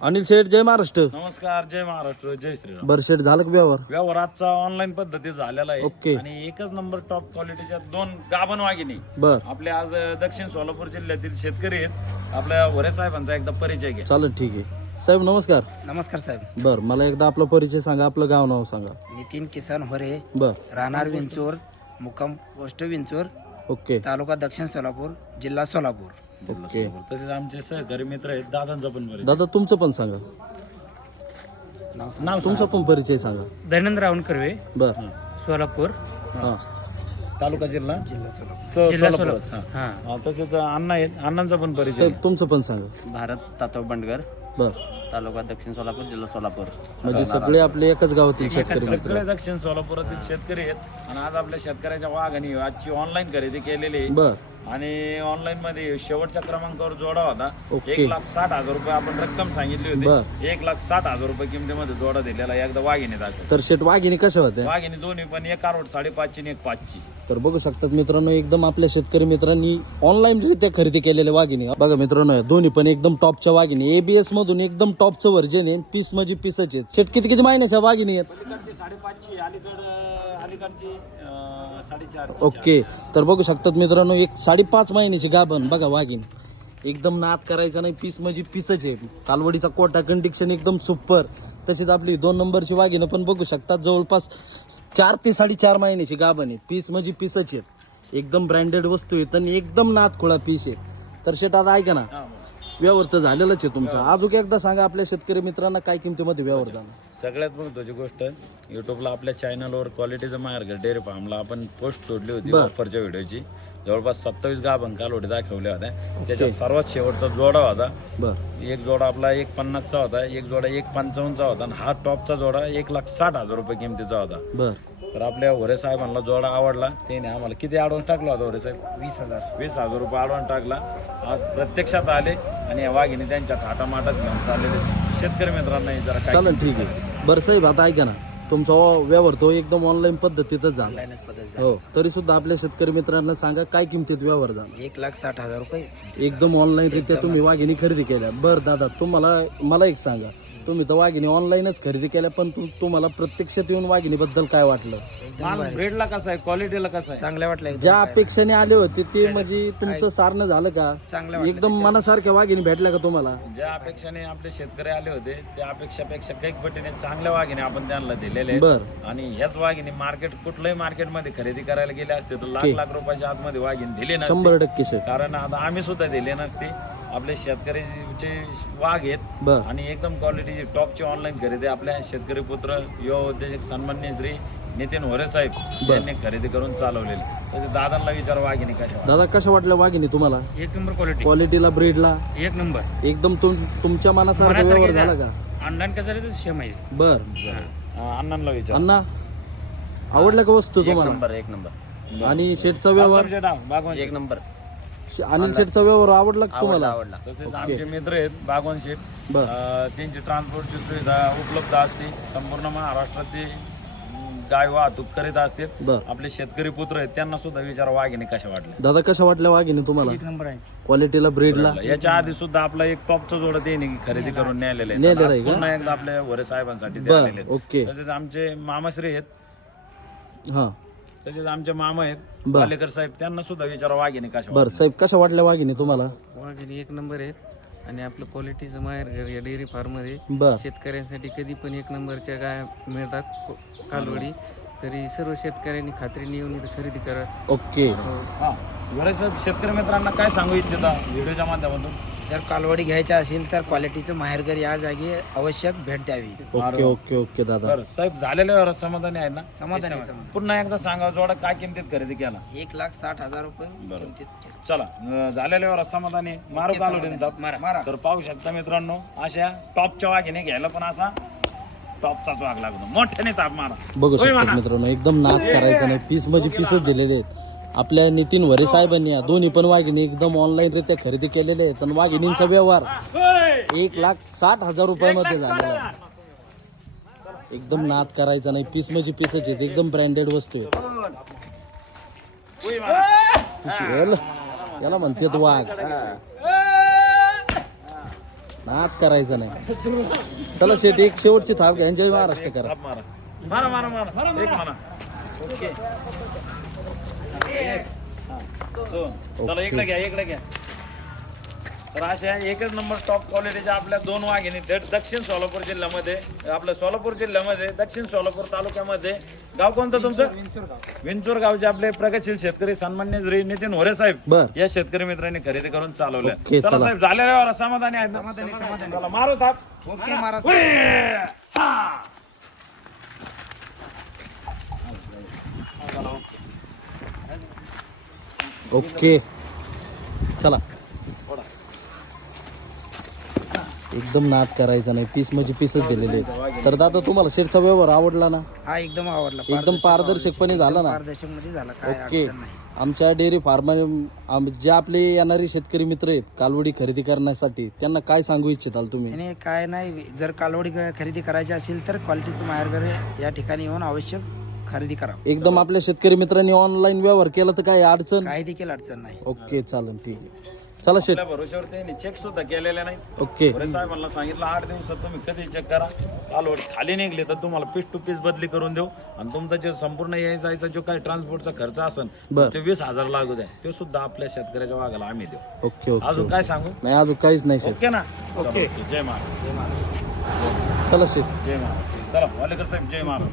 अनिल शेठ, जय महाराष्ट्र. नमस्कार, जय महाराष्ट्र, जय श्रीराम. बर शेठ, झालं का व्यवहार? व्यवहार आजचा ऑनलाईन पद्धती झालेला आहे. ओके. आणि एकच नंबर टॉप क्वालिटीच्या 2 गाभण वाघिणी बर आपले आज दक्षिण सोलापूर जिल्ह्यातील शेतकरी आहेत. आपल्या वरे साहेबांचा एकदा परिचय घ्या. चालेल, ठीक आहे. साहेब नमस्कार. नमस्कार साहेब. बर मला एकदा आपला परिचय सांगा, आपलं गाव नाव सांगा. नितीन किसन होरे, बर राहणार विंचूर, मुक्काम पोस्ट विंचूर, ओके तालुका दक्षिण सोलापूर, जिल्हा सोलापूर. ओके. तसेच आमचे सहकारी मित्र आहेत, दादांचा पण परिचय. दादा तुमचं पण सांगा, नाव सांग. नाव तुमचा पण परिचय सांगा. दयानंद रावण कर्वे, बर सोलापूर. हा तालुका जिल्हा जिल्हा सोलापूर. तो जिल्हा सोलापूरच. हा. हा. हा, तसेच अण्णा आहेत, अण्णांचा पण परिचय साहेब घ्या. तुमचं पण सांगा. भारत तातव बंडगर, बर तालुका दक्षिण सोलापूर, जिल्हा सोलापूर. म्हणजे सगळे आपले एकाच गावातील शेतकरी मित्र. सगळे दक्षिण सोलापुरातील शेतकरी आहेत. आणि आज आपल्या शेतकऱ्याच्या वाघाने आजची ऑनलाईन खरेदी केलेली आहे. बर आणि ऑनलाईन मध्ये शेवटच्या क्रमांकावर जोडा होता. ओके. 1,60,000 रुपये आपण रक्कम सांगितली बर. होती. 1,60,000 रुपये किमतीमध्ये जोडा दिलेला आहे. एकदा वाघिणी दाखव. तर शेठ वाघिणी कशा होत्या? वाघिणी दोन्ही पण एक आरोट 5.5 आणि एक 5ची. तर बघू शकतात मित्रांनो, एकदम आपल्या शेतकरी मित्रांनी ऑनलाईन रित्या खरेदी केलेल्या वाघिणी. बघा मित्रांनो, दोन्ही पण एकदम टॉपच्या वाघिणी. ABS मधून एकदम टॉपचं व्हर्जन आहे. पीस म्हणजे पीसच आहेत. शेठ किती किती महिन्याच्या वाघिणी आहेत? पलीकडची 5.5ची, अलीकडची 4.5. ओके. तर बघू शकतात मित्रांनो, एक 5.5 महिन्याची गाभण बघा वाघिणी. एकदम नाद करायचा नाही, पीस म्हणजे पीसच आहे. कालवडीचा कोटा कंडिक्शन एकदम सुपर. तशीच आपली 2 नंबरची वाघिणं पण बघू शकतात, जवळपास 4 ते 4.5 महिन्याची गाभण आहे. पीस म्हणजे पीसच आहेत. एकदम ब्रँडेड वस्तू आहेत आणि एकदम नादखोळा पीस आहे. तर शेट आता ऐका ना, व्यवहार तर झालेलाच आहे तुमचा. अजून एकदा सांगा आपल्या शेतकरी मित्रांना काय किमतीमध्ये व्यवहार झाला. सगळ्यात महत्वाची गोष्ट, युट्यूबला आपल्या चॅनलवर क्वालिटीचं मार्ग डेअरी फार्मला आपण पोस्ट सोडली होती बर. ऑफरच्या व्हिडिओची. जवळपास 27 गाभण कालवडी दाखवल्या होत्या. त्याच्या सर्वात शेवटचा जोडा होता. बर एक जोडा आपला 1,50चा होता, एक जोडा 1,55चा होता आणि हा टॉपचा जोडा 1,60,000 रुपये किमतीचा होता. बर तर आपल्या वरे साहेबांना जोडा आवडला. त्याने आम्हाला किती ॲडव्हान्स टाकला होता वरे साहेब? 20,000. 20,000 रुपये ॲडव्हान्स टाकला. आज प्रत्यक्षात आले आणि या वाघिणी त्यांच्या थाटामाटात घेऊन चाललेले शेतकरी मित्रांना जरा काय चालेल, ठीक आहे. बरं साहेब आता ऐका ना, तुमचा व्यवहार तो एकदम ऑनलाईन पद्धतीतच झाला. ऑनलाईनच पद्धत झाली. हो, तरी सुद्धा आपल्या शेतकरी मित्रांना सांगा काय किमतीत व्यवहार झाला. 1,60,000 रुपये. एकदम ऑनलाईन रित्या तुम्ही वाघिणी खरेदी केल्या. बरं दादा, मला एक सांगा, तुम्ही तर वाघिणी ऑनलाईनच खरेदी केल्या, पण तुम्हाला प्रत्यक्षात येऊन वाघिणीबद्दल काय वाटलं? माल ब्रेडला कसा आहे, क्वालिटीला कसा आहे? चांगलं वाटलं. ज्या अपेक्षेने आले होते ते म्हणजे तुमचं सारणं झालं का? चांगलं वाटलं. एकदम मनासारख्या वाघिणी भेटल्या का तुम्हाला? ज्या अपेक्षाने आपले शेतकरी आले होते त्या अपेक्षापेक्षा काही पटीने चांगल्या वाघिणी आपण त्यांना दिलेले आहेत. बर आणि ह्याच वाघिणी कुठल्याही मार्केटमध्ये खरेदी करायला गेले असते तर लाख लाख रुपयाच्या आतमध्ये वाघिणी दिली नसते. 100% शेठ. कारण आता आम्ही सुद्धा दिले नसते. आपले शेतकऱ्याचे वाघ आहेत बर आणि एकदम क्वालिटीची टॉपची ऑनलाईन खरेदी आपल्या शेतकरी पुत्र युवा उद्योजक सन्माननीय श्री नितीन होरे साहेब यांनी खरेदी करून चालवलेली. तसे दादांना विचार वाघिणी कशा दादा, कशा वाटल्या वाघिणी तुम्हाला? एक नंबर क्वालिटी, क्वालिटीला, ब्रीडला एक नंबर. एकदम तुमच्या मनासारखा व्यवहार झाला का? ऑनलाईन कसं आहे सेम आहे. बर अण्णांना विचार. अण्णा, आवडल्या का वस्तू तुम्हाला? एक नंबर. आणि शेठचा व्यवहार, एक नंबर. अनिल शेठचा व्यवहार आवडला का तुम्हाला? आवडला. तसेच आमचे मित्र आहेत बागवान शेठ. बर त्यांची ट्रान्सपोर्टची सुविधा उपलब्ध असते. संपूर्ण महाराष्ट्रात गाय वाहतूक करीत असतात. बर आपले शेतकरी पुत्र आहेत त्यांना सुद्धा विचार वाघिणी कशा वाटल्या. दादा, कशा वाटल्या वाघिणी तुम्हाला? एक नंबर आहे. क्वालिटीला, ब्रीडला? याच्या आधी सुद्धा आपला एक टॉपचा जोडा त्यांनी खरेदी करून नेलेला आहे. नेलेला तर आहे आज का? पुन्हा एकदा आपल्या वरे साहेबांसाठी ते बर आलेले आहेत. ओके. तसेच आमचे मामाश्री आहेत. हा तसेच आमचे मामा आहेत बर. पालेकर साहेब, त्यांना सुद्धा विचार वाघिणी कशा बर साहेब, कशा वाटल्या वाघिणी तुम्हाला? वाघिणी एक नंबर आहेत. आणि आपलं क्वालिटीचं माहेर घर या डेअरी फार्ममध्ये बर शेतकऱ्यांसाठी कधी पण एक नंबरच्या गाय मिळतात. कालवडी तरी सर्व शेतकऱ्यांनी खात्रीने येऊन इथं खरेदी करा. ओके. हा वरे साहेब, शेतकरी मित्रांना काय सांगू इच्छिता व्हिडिओच्या माध्यमातून? जर कालवडी घ्यायच्या असेल तर क्वालिटीचं माहेरघर या जागी आवश्यक भेट द्यावी. ओके ओके ओके दादा. बरं साहेब, झालेल्या व्यवहारात समाधानी आहे ना? समाधान आहे. पुन्हा एकदा सांगा जोडा काय किमतीत खरेदी केला? 1,60,000 रुपये बरं. किमतीत केलं. चला, झालेल्या व्यवहारात समाधानी मारू चालू मारा. तर पाहू शकता मित्रांनो, अशा टॉपच्या वाघिणी घ्यायला पण असा टॉपचाच वाघ लागतो. मोठ्याने ताप मारा. बघू शकतात मित्रांनो, एकदम नाद करायचा नाही, पीस म्हणजे पीसच दिलेले आहेत. आपल्या नितीन वरे साहेबांनी या दोन्ही पण वाघिणी एकदम ऑनलाईन रित्या खरेदी केलेले आहेत. आणि वाघिणींचा व्यवहार 1,60,000 रुपयामध्ये झालेला आहे. एकदम नाद करायचा नाही, पीस म्हणजे पीसच आहेत. एकदम ब्रँडेड वस्तू आहेत. याला म्हणतात वाघ. नाद करायचा नाही. चला शेट एक शेवटची थाप घ्या, एन्जॉय महाराष्ट्र करा. थाप मारा मारा मारा मारा एक म्हणा. ओके एक. हा. दोन. चला इकडे घ्या इकडे घ्या. तर अशा एकच नंबर टॉप क्वालिटीच्या आपल्या 2 वाघिणी दक्षिण सोलापूर जिल्ह्यामध्ये, आपल्या सोलापूर जिल्ह्यामध्ये दक्षिण सोलापूर तालुक्यामध्ये. गाव कोणतं तुमचं? विंचूर गावचे आपले प्रगतशील शेतकरी सन्मान्य श्री नितीन होरे साहेब बर. या शेतकरी मित्रांनी खरेदी करून चालवल्या. ओके, चला चला. साहेब झालेल्यावर समाधानी आहेत ना? चला मारू थाप. ओके महाराज. उई! हा! ओके चला. एकदम नाद करायचा नाही, पीस म्हणजे पीसच दिलेले आहेत. तर दादा तुम्हाला शेरचा व्यवहार आवडला ना? हा एकदम आवडला. एकदम पारदर्शकपणे झाला ना? पारदर्शक मध्ये झाला, काय ओके. अडचण नाही. आमच्या डेअरी फार्म जे आपले येणारे शेतकरी मित्र आहेत कालवडी खरेदी करण्यासाठी, त्यांना काय सांगू इच्छिताल तुम्ही? आणि काय नाही, जर कालवडी खरेदी करायची असेल तर क्वालिटीचं माहेरघर या ठिकाणी येऊन अवश्य खरेदी करा. एकदम आपल्या शेतकरी मित्रांनी ऑनलाईन व्यवहार केला तर काय अडचण? काही देखील अडचण नाही. ओके चालेल, ठीक आहे. चला शेट. आपल्या भरोश्यावर त्यांनी चेक सुद्धा केलेले नाही. ओके होरे साहेबांना सांगितलं 8 दिवसात तुम्ही कधी चेक करा, कालवड खाली निघली तर तुम्हाला पीस टू पीस बदली करून देऊ, आणि तुमचा जो संपूर्ण यायचा जो काही ट्रान्सपोर्टचा खर्च असेल बर. ते 20,000 लागू द्या, ते सुद्धा आपल्या शेतकऱ्याच्या वाघाला आम्ही देऊ. Okay okay. अजून काय सांगू? नाही अजून काहीच नाही शेट. ओके ना? ओके. जय महाराज. चला शेट. जय महाराज. चला वालेकर साहेब जय महाराज.